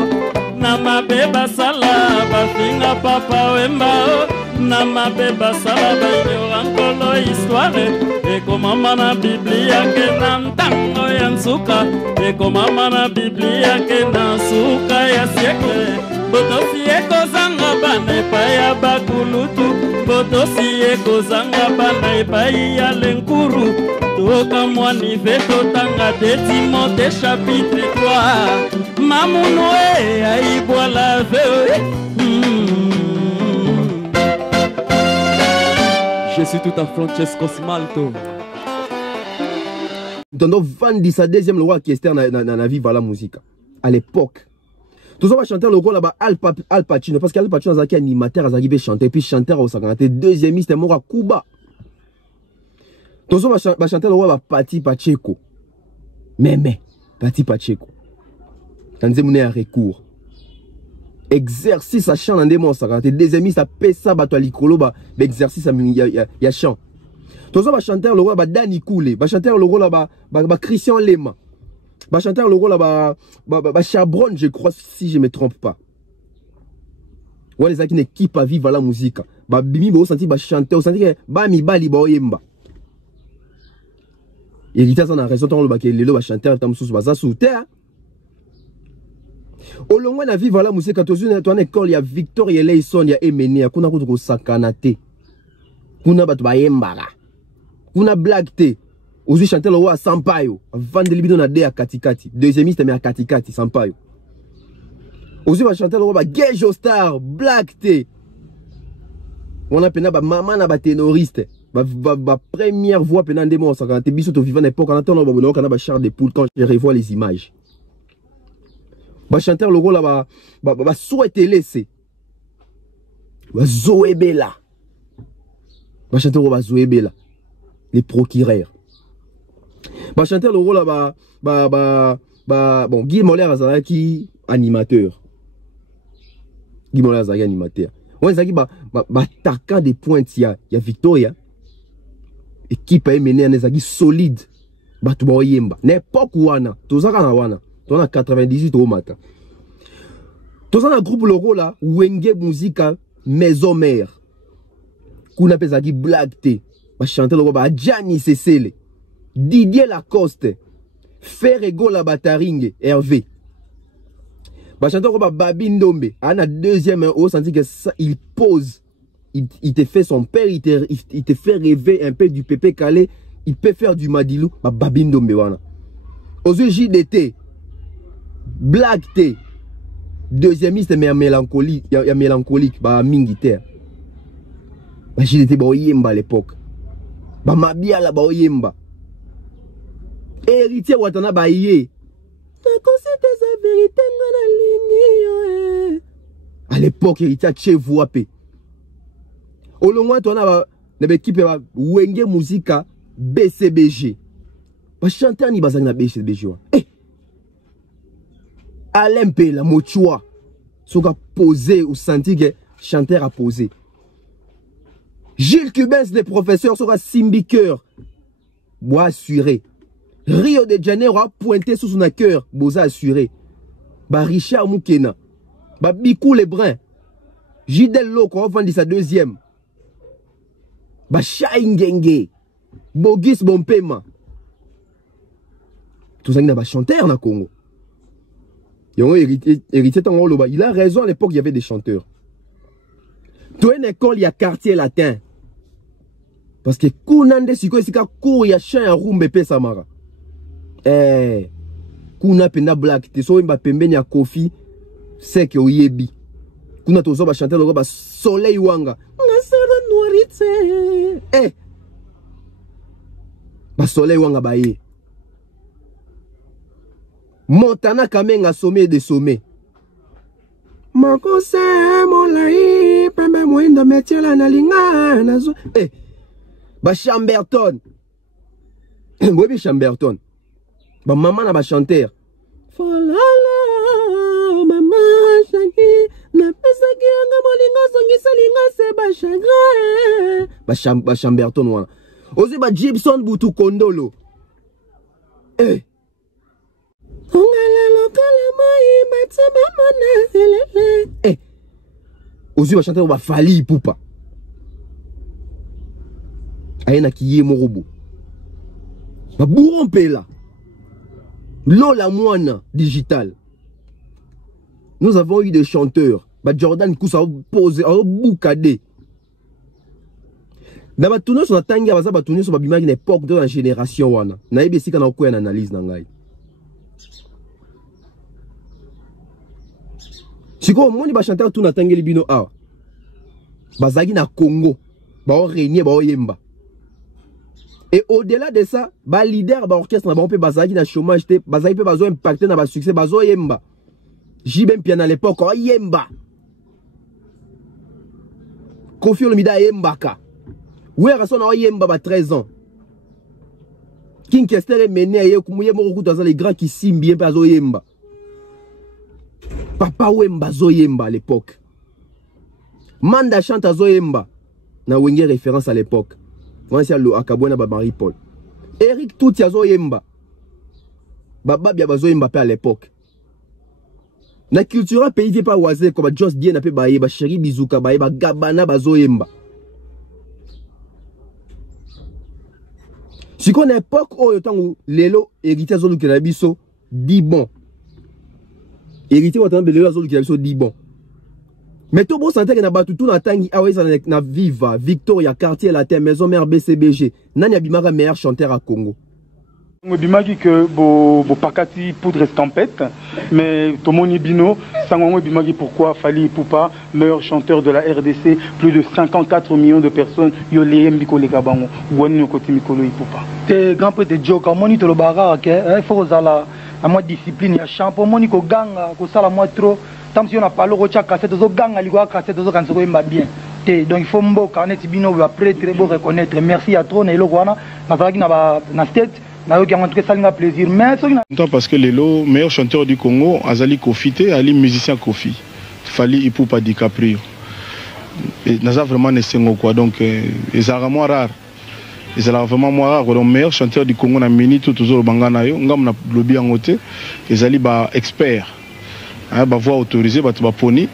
na mabeba sala bafinga Papa Wemba na mabeba sala bayo ankolo histoire e komama na Biblia ke na ntango ya nsuka e komama na Biblia ke na suka ya siècle botosi ekozanga bana epai ya bakulutu botosi ekozanga bana epai ya lenkuru toka mwani veto tanga de Timothée chapitre 3 mamuno e aibwala ve. Je suis tout à Francesco Smalto. Dans nos vendis sa deuxième loi qui est dans la vie va la musique à l'époque. Tous les chanteurs le rôle là-bas Al Pacino parce qu'Al Pacino a animateur a arrivé chanter puis chanteur au 50 deuxième c'était mort à Cuba. Tous les chanteurs le rôle là Patti Pacheco. Mais Patti Pacheco. Quand c'est mené à recours. Exercice à chant dans des mots 50 deuxième ça pesa bato likolo ba exercice ya chant. Tous les chanteurs le rôle là Danny Koulé, ba chanteur le rôle là ba Christian Lema. Bah chanteur le rôle là Chabron je crois si je me trompe pas. Ouais les une équipe à vivre la musique. Bah bimi bo senti ba chanteur senti que ba mi bali ba yemba. Et il a raison ton le ba que le ba chanteur tam sous ba ça sous terre. Au long na vivre la musique quand tu ton école il y a Victor et Leison il y a Emene kuna ko sakanate. Kuna ba ba yemba. Kuna black te. Ozu chanter le roi Sampaio. Vendre libido na de à katikati. Deuxième mais à katikati Sampaio. Ozu va chanter le roi Gejo Star Black T. On a pena ba maman na ba ténoriste. Ba première voix pena ndemo ça quand biso to vivant époque en attendant ba kana ba char des poules quand je revois les images. Ba chanter le roi là ba souhaiter laisser. Ba Zoé Bella. Ba chanter le roi Zoé Bella. Les procureurs. Bah chanteur le rôle là bon Guy Moller Azaraki animateur. Guy Moller Azaraki animateur. On zaki attaquant des pointes il y a Victoria. Équipe a mené un zaki solide. Ba tu ba yemba. N'époque wana, tozaka na wana. Tona 98 au matin. Tozana un groupe le rôle là Wenge Musica Maison Mère. Kuna pezaki Black T. Ba chanteur le rôle Gianni Cecele. Didier Lacoste, Ferrego la Bataringue, Hervé. Bachanteur Babi Ndombe, à la deuxième, on senti que ça, il pose, il te fait son père, il te fait rêver un peu du Pépé Calais, il peut faire du Madilou, Babi Ndombe wana. Aux JDT, Black T, deuxième mais mélancolique, il y a mélancolique, Mingiter. Bajilete baoyemba à l'époque. Bamabiala baoyemba. Héritier watana baye. À l'époque, héritier chez vous apé. Au long on a l'équipe Wenge Musica BCBG. Ba chanteur ni bazang na BCBG. Eh. Alain P la mochua. Soka posé ou senti que chanteur a posé. Gilles Cubens les professeurs soka Simbi Cœur. Bois assuré. Rio de Janeiro a pointé sous son cœur. Boza assuré. Ba Richard Moukena. Ba Bikou Lebrun. Gidel Loko a vendu sa deuxième. Ba Chaingenge. Bogis Bompema. Tout ça, il y a des chanteurs dans le Congo. Il a raison, à l'époque, il y avait des chanteurs. Dans une école, il y a quartier latin. Parce que Kounande, si il y a cours, il y a chien à Rumbe Samara. Eh, Kouna Pena Black, tu sais, il y a Kofi, c'est que Oyebi. Kouna, tu sais, chanter le soleil wanga. Eh, soleil wanga baye. Montana Kamenga sommet des sommets. Makose molai pembe moinda metiela na linga nazo. Eh. Ba Chamberton. Bobi Chamberton. Ba maman na ba chanteur. Folala mama shaki na pesaki anga molinga songisa linga se ba chagrin. Ba Chamberton wana. Ozi ba Gibson Butu Kondolo. Eh. Eh, Ozi va chanter, on va Fali Poupa. Aïna qui est morobo. Va bourromper là. Lola Moana digital. Nous avons eu des chanteurs. Bah Jordan Koussa posé, boukadé. Dans ma tournée sur la tanga, va tourner sur ma bimagi l'époque de la génération wana. Naïbe si kana okwe une analyse nangai. Si vous avez chanté tout na tangeli bino a bazagi na Congo ba régner ba yemba et au-delà de ça ba leader ba orchestre ba on peut bazagi na chômage te bazagi peut bazo impacter na ba succès bazo yemba Jibem piano à l'époque o yemba Kofi Olomide yemba ka ouais rason o yemba ba 13 ans King Kester mené ye kumuye mo ko les grands qui simbien bazo yemba Papa Wemba Zoyemba à l'époque. Manda chante à Zoyemba. Na wenge référence à l'époque. Francis Lo Akabwana ba Marie-Paul. Eric Touti à Zoyemba. Baba Bia Zoyemba à l'époque. Na culture pays pas oisé comme Joss Bien a pe baye ba Chéri Bizuka baye ba Gabana ba Zoyemba. Si qu'on époque où autant lelo hérité Zolu Kelabiso dit bon. Héritier watana belelo azolu ki biso di bon. Mais tout bon santé que na batu tout na tangi awe na Viva, Victoria, quartier latin, maison mère BCBG. Nani abimaka meilleur chanteur à Congo. Bimaki que bo pakati poudre estampette, mais Tomoni Bino, Sangwango Bimaki pourquoi Fali Poupa, meilleur chanteur de la RDC, plus de 54 millions de personnes, yo les mbiko les kabango, wani koti mikolo Poupa. Te grand prêtre de Joe, comme on dit le bagarre, il faut la à moi discipline, il y a champion, moni ko ganga, ko sala moi trop, tant si on a parlé au tchak cassette, zo ganga, li ko cassette, zo kan se ko imba bien. Donc il faut mbo carnet bino après très beau reconnaître. Merci à trop na elo wana, na fala ki na state. Plaisir. Parce que Lelo, meilleur chanteur du Congo, Azali Kofite, Ali musicien Kofi. Fali Ipupa DiCaprio. Et Naza vraiment ne sait quoi. Donc, ils sont vraiment rares. Ils sont vraiment rares. Donc, meilleur chanteur du Congo, on a mini tout toujours au Banganayo. On a lobby en côté. Ils sont experts. Ba voix autorisée, ba poni.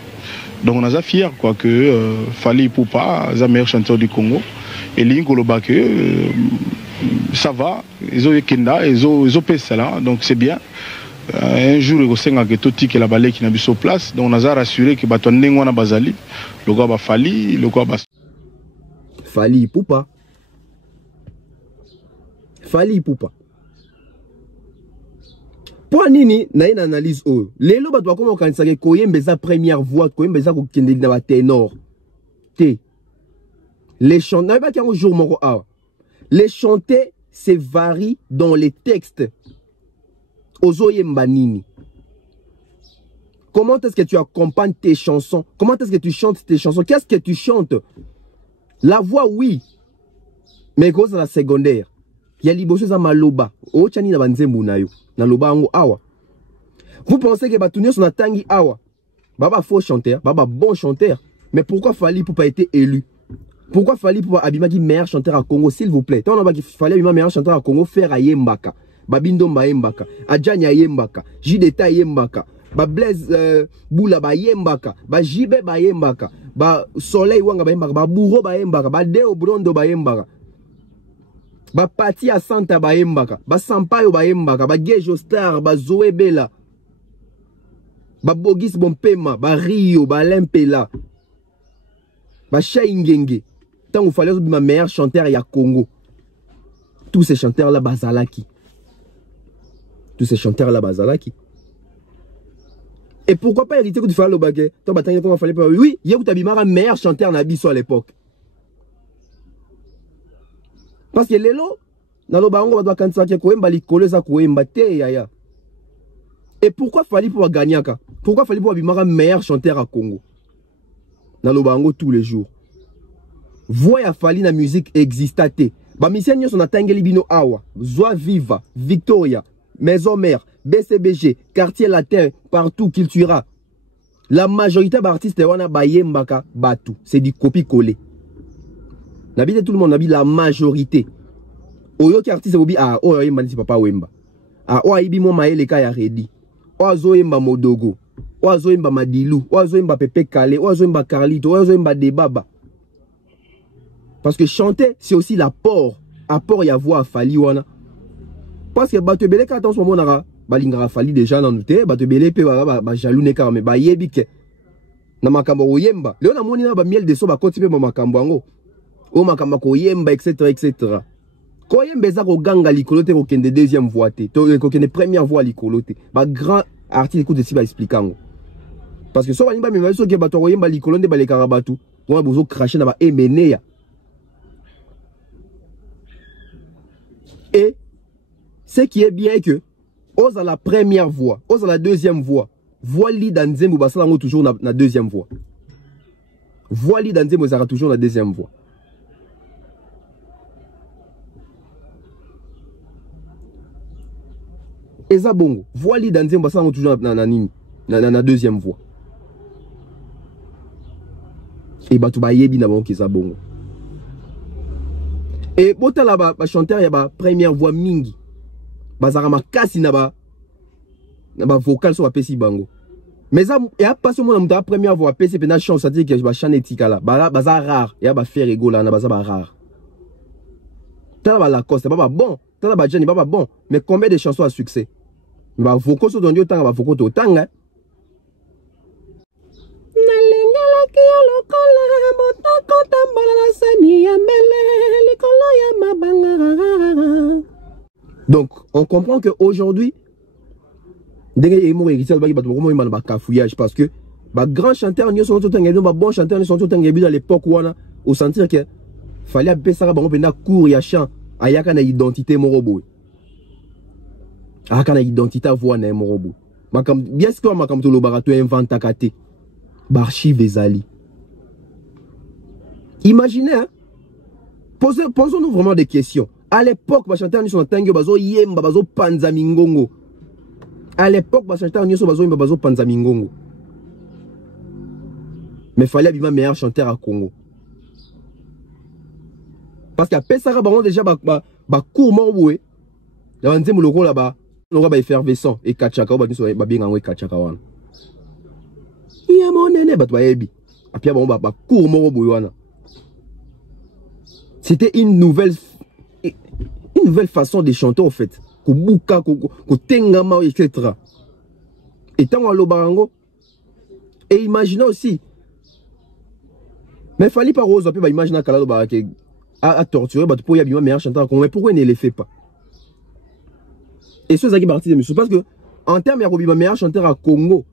Donc, on a fier quoi que Fali Ipupa, le meilleur chanteur du Congo. Et Lingo que ça va, ils ont Kenda, ils ont là, donc c'est bien. Un jour, ils ont que tout qui la balai qui n'a pas sur place, donc on a rassuré que baton n'engwana bazali, le gars va Fali, le gars va Fali Poupa. Fali Poupa. Pour nini na une analyse oh, les loba doit comment quand ça que koyembe sa première voix, koyembe sa ko kende na ténor. Té. Les chanter, les chanter, c'est varie dans les textes. Ozoye Mbanini. Comment est-ce que tu accompagnes tes chansons? Comment est-ce que tu chantes tes chansons? Qu'est-ce que tu chantes? La voix, oui. Mais cause la secondaire. Il y a liboso za maloba. O chani na banzembu na yo. Na loba ango awa. Vous pensez que Batunio son atangi awa? Baba faux chanteur, baba bon chanteur. Mais pourquoi Fally Ipupa a été élu? Pourquoi Fally Ipupa Abimaki meilleur chanteur à Congo, s'il vous plaît? Tant qu'il fallait Abimaki meilleur chanteur à Congo, faire à Yembaka. Babindo Yembaka. Adjanya Yembaka. Jideta Yembaka. Ba Blaise Boula ba Yembaka. Ba Jibe ba Yembaka. Ba Soleil Wanga ba Yembaka. Ba Bourreau ba Yembaka. Ba Deo Brondo ba Yembaka. Ba Pati à Santa ba Yembaka. Ba Sampaio ba Yembaka. Ba Gejo Star. Ba Zoé Bella. Ba Bogis Bompema. Ba Rio. Ba Lempela. Ba Chaingenge. Tant qu'il fallait ma meilleur chanteur ya Congo. Tous ces chanteurs là bazalaki. Tous ces chanteurs là bazalaki. Et pourquoi pas hériter que tu fais le baguette? Toi bataille comment fallait pas. Oui, il y a où un meilleur chanteur na biso à l'époque. Parce que lelo na lo bango doit kanisa ke koemba likolo za koemba te yaya. Et pourquoi Fally pour gagner ka? Pourquoi Fally pour abimara meilleur chanteur à Congo? Na lo bango tous les jours. Voix ya Fally na musique existate. Ba misien nyo son atangeli bino awa. Joie Viva, Victoria, Maison Mère, BCBG, Quartier Latin, partout qu'il tuera. La majorité d'artistes wana bayembaka batu, c'est du copie-coller. N'habite tout le monde, n'habite la majorité. Oyo ki artiste obi ah oyo yemba ni papa wemba. Ah oyo ibi mo maele ka ya ready. Oyo zo yemba Modogo. Oyo zo yemba Madilu, oyo zo yemba Pepe Kale, oyo zo yemba Carlito, oyo zo yemba Debaba. Parce que chanter, c'est aussi l'apport. Apport y a voix à Fally wana. Parce que bato belé quand on se moment na balingara Fally déjà dans nous bato belé pe ba jaloux ne ka mais ba yebi ke na makambo oyemba. Leo na moni na ba miel de so ba koti pe ba makambo ngo. O makambo ko yemba etc etc. Ko yemba za ko ganga likolo te ko kende deuxième voix te. To ko kende première voix likolo te. Ba grand artiste écoute si ba expliquer ngo. Parce que so ba nimba me so ke bato ko yemba likolo nde ba le karabatu. On a besoin cracher na ba emeneya. Et ce qui est bien que, ose à la première voix, ose à la deuxième voix, voix li dans Nzembo basalango toujours na deuxième voix. Voix li dans Nzembo sera toujours la deuxième voix. Et ça bongo, voix li dans Nzembo basalango toujours na deuxième voix. Et batu ba yebi na bongo ki ça bongo. Et bota là-bas, chanteur, il y a ba première voix mingi. Bazara makasi na ba vocal sur la pesi bango. Mais ça, il y a pas seulement la première voix pesi pendant chance, ça dit que je vais chanter tika là. Bazar rare, il y a ba faire ego là, na bazar rare. T'as ba Lacoste, c'est pas bon. T'as ba Jenny, pas bon. Mais combien de chansons à succès? Ba vocal sur dondio tanga ba vocal to tanga. Donc, on comprend qu'aujourd'hui, parce que les grands chanteurs, les bons chanteurs, sont tous à l'époque où on sentir que fallait appeler ça pendant cours et chant, il y a une identité morobo. Il y a une identité voix morobo. Bien sûr, je suis le barato invente à kate. Barchive et Zali. Imaginez, hein? Posons-nous vraiment des questions. À l'époque, les chanteurs sont tango bazo yemba bazo panzamingongo. À l'époque, les chanteurs sont bazo yemba bazo panzamingongo. Mais il fallait bien meilleur chanteur à Congo. Parce qu'à Pessara, déjà, court moué. Dans un thème local là-bas, on va effervescent et Kachaka, on va bien en Kachaka. Il y a mon nene, bah, et puis, court moué. C'était une nouvelle façon de chanter en fait. Kubuka, tengama, etc. Et tant à l'obarango. Et imaginez aussi. Mais il fallait pas rose, puis imaginer qu'à l'obarango à torturer, pour y avoir meilleur chanteur. Mais pourquoi il ne le fait pas? Et ce qui est parti de monsieur. Parce que en termes de meilleur chanteur à Congo,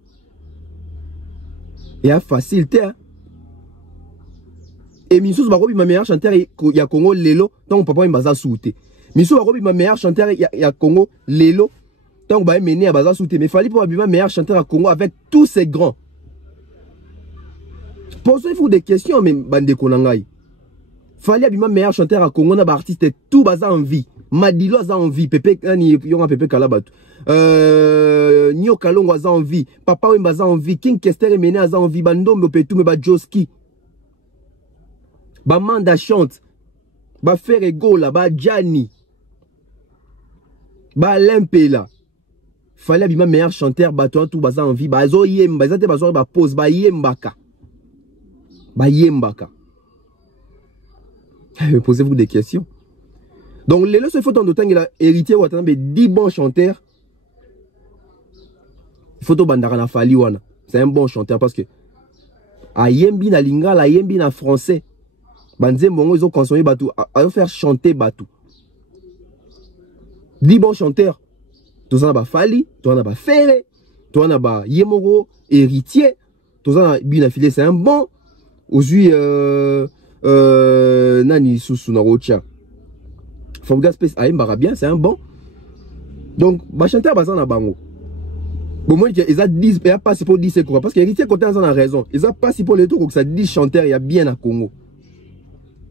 il y a facilité. Et Missou Barobi ma meilleur chanteur ya Congo lelo tant mon papa mbaza souté. Missou Barobi ma meilleur chanteur ya Congo lelo tant ba mené à baza souté mais fallait pour ma meilleur chanteur à Congo avec tous ces grands. Posez-vous des questions mais bande konangai. Fallait ma meilleur chanteur à Congo na ba artiste tout baza en vie. Madilo a en vie, Pepe ni yonga Pepe Kalabatu. Nio Kalongo a en vie, Papa Wemba a en vie, King Kester Mene a en vie, Bandombe Petou me ba Joski. Ba Manda chante, ba Ferregola, ba Gianni, ba Lempela. Fallait bima meilleur chanteur, ba toi tout baza en vie, ba zo yemba, zate ba zo ba pose, ba yembaka. Ba yembaka. Posez-vous des questions. Donc, les leçons, il faut tant qu'il a hérité ou attendre 10 bons chanteurs. Il faut tout bandara fali wana. C'est un bon chanteur parce que a yembi na lingala, a yembi na français. Banze mongo ils ont consommé batou, à faire chanter batou. 10 bons chanteurs. Tout ça ba fali, tout ça ba ferré, tout ça ba yemoro, héritier, tout ça bien affilé, c'est un bon. Aujourd'hui nani susu na rocha. Fabga Space Aïmbara bien, c'est un bon. Donc, bah chanteur bazan na bango. Bon, moi, ils ont 10, il n'y a pas si pour 10 secondes. Parce que l'héritier côté en a raison. Ils ont pas si pour les trucs que ça 10 chanteurs, il y a bien à Congo.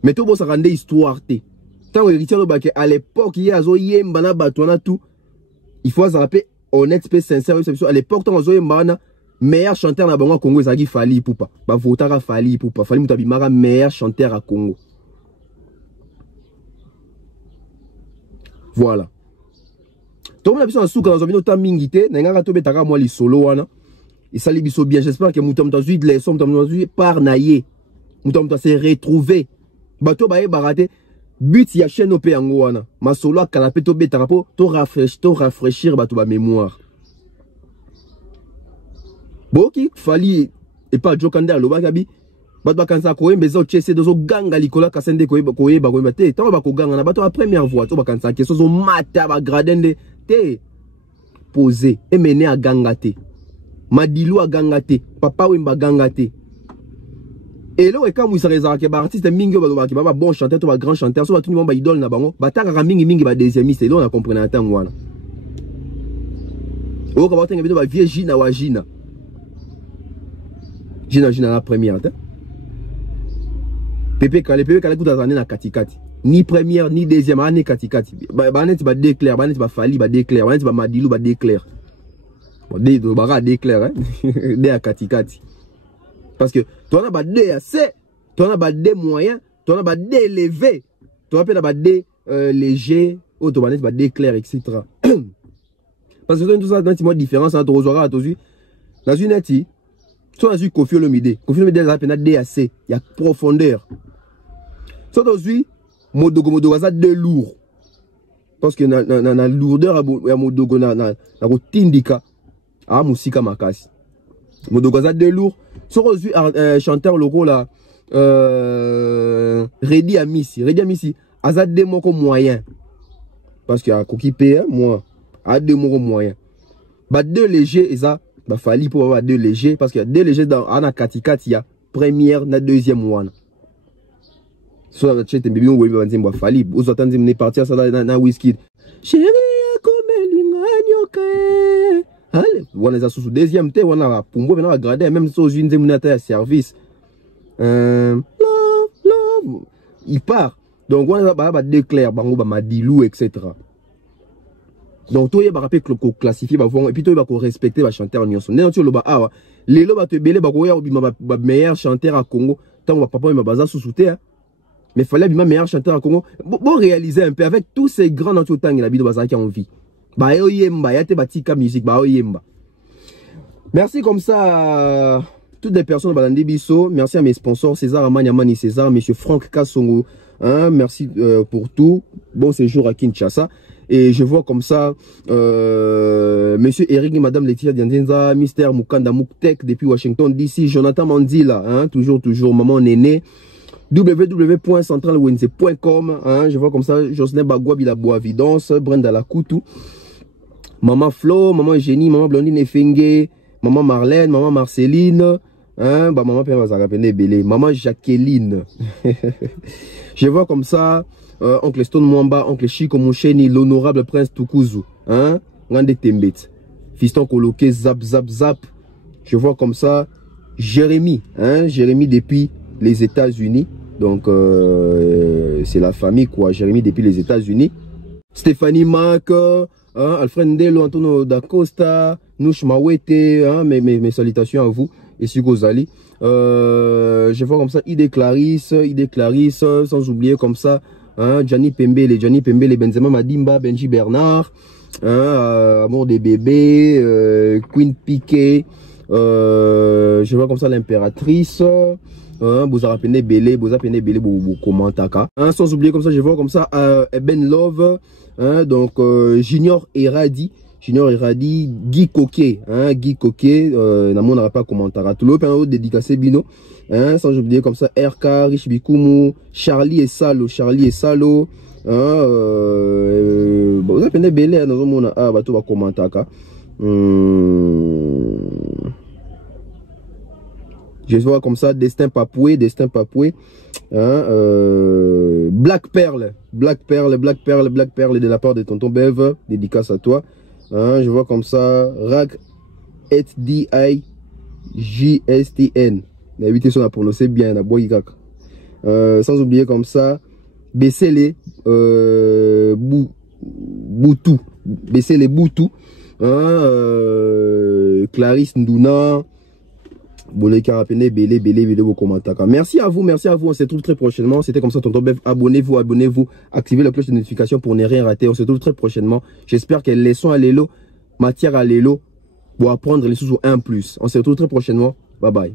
Mais tout bon, ça rendait histoire. Tant l'héritier à l'époque, il y a Zoye Mbana Batouana tout. Il faut se rappeler honnête, sincère. À l'époque, tant Zoye Mbana, meilleur chanteur na bango à Congo, il Fali Poupa. Bah, Votara Fali Poupa. Fali Moutabimara, meilleur chanteur à Congo. Voilà. Tout le monde a besoin de souka dans un minute mingité, n'a pas tombé taka moi les solo wana. Et ça les biso bien, j'espère que moutam tazu de leçon moutam tazu par naïe. Moutam tazu s'est retrouvé. Bato baé baraté. But ya chaîne opé yango wana. Ma solo a canapé to betara po to rafraîchir bato ba mémoire. Boki fali et pas Jokanda lo bagabi. Bato kansa ko mbeza o chese dozo ganga likola kasende ko yeba te tant ba ko ganga na bato a première voix to ba kansa ke sozo mata ba gradende te poser et mener à gangate Madilou a gangate Papa Wemba gangate et là quand vous serez que ba artiste mingi ba ba bon chanteur to ba grand chanteur so ba tout le monde ba idole na bango ba taka mingi ba deuxième c'est là on a compris na temps wana o ka ba tenga bido ba vie Gina wa Gina la première hein? Pepe Kale Koutazane na katikati. Ni première, ni deuxième année katikati. Banet ba déclare, banet ba fali ba déclare, banet ba madilou ba déclare. Bon, de bara déclare, hein. Dé à katikati. Parce que, toi, on a ba dé assez, toi, on a ba dé moyen, toi, on a ba dé élevé, toi, on a ba dé léger, auto banet ba déclare, etc. Parce que, tout ça, dans une différence entre Ozora et Tozu, dans une neti, soit dans une Kofi Olomide, Kofi Olomide, il y a dé assez, il y a profondeur. So aujourd'hui, Modogo ça de lourd. Parce que na lourdeur ya Modogo na tindika a musika makasi. Modogo ça de lourd. So aujourd'hui chanteur logo là Redi Amisi aza de moko moyen. Parce que a kokipé moi a de moko moyen. Ba deux légers et ça ba fali pour avoir deux légers parce que deux légers dans ana katikati ya première na deuxième one. Soit la chete bibi on va dire fali vous attendez me partir ça na whisky chérie comme linganyoka allez on les a sous deuxième thé on a pumbo maintenant regarder même so une démonata service love il part donc on va déclarer bango ba madilou etc. Donc toi il va rappeler que classifier ba et puis toi il va respecter ba chanteur nyonso ne tu lo ba awa lelo ba te belé ba ko ya obima ba meilleur chanteur à Congo tant ba papa il baza sous-souté hein. Mais il fallait bien meilleur chanteur à Congo. Bon réaliser un peu avec tous ces grands dans tout le temps il a bido bazaki en vie. Ba yo yemba ya te batika musique ba yo yemba. Merci comme ça toutes les personnes balandi biso, merci à mes sponsors César Amanyamani César, monsieur Franck Kassongo, hein, merci pour tout. Bon séjour à Kinshasa. Et je vois comme ça monsieur Eric et madame Laetitia Diandenza, Mister Mukanda Muktek depuis Washington DC, Jonathan Mandila, hein, toujours maman Néné. www.centralwenze.com, hein, je vois comme ça Jocelyn Bagua Bila Boavidance, Brenda Lakoutou, Maman Flo, Maman Eugénie, Maman Blondine Efenge, Maman Marlène, Maman Marceline, hein, bah maman père va rappeler belé, maman Jacqueline. Je vois comme ça oncle Stone Mwamba, oncle Chico Moucheni, l'honorable prince Tukuzu, hein, Ngande Tembet, fiston coloqué zap zap zap. Je vois comme ça Jérémy, hein, Jérémy depuis les États-Unis. Donc c'est la famille quoi, Jérémy depuis les États-Unis. Stéphanie Mac, hein, Alfred Ndelo, Antonio da Costa, Nouch Mawete, hein, mes salutations à vous et sur Gozali. Je vois comme ça ID Clarisse, sans oublier comme ça, hein, Gianni Pembele, Benzema Madimba, Benji Bernard, hein, Amour des bébés, Queen Piquet, je vois comme ça l'impératrice. Boza Pene Belé, Komantaka. Sans oublier comme ça, je vois comme ça Ben Love, hein, donc Junior Eradi, Guy Coquet, hein, Guy Coquet, n'a pas Komantaka. Tout le monde dédicacé Bino, hein, sans oublier comme ça RK, Rich Bikumu, Charlie et Salo, Boza Pene Belé, dans un monde à Bato Komantaka. Je vois comme ça Destin Papoué, hein, Black Pearl de la part de tonton Bev, dédicace à toi, hein, je vois comme ça Rak HDIJSTN, évitez son à prononcer bien, sans oublier comme ça Bessele Boutou, hein, Clarisse Ndouna. Merci à vous, on se retrouve très prochainement. C'était comme ça tonton Bev, abonnez-vous, activez la cloche de notification pour ne rien rater. On se retrouve très prochainement. J'espère que les leçons à l'élo, matière à l'élo, pour apprendre les sous 1+. On se retrouve très prochainement. Bye bye.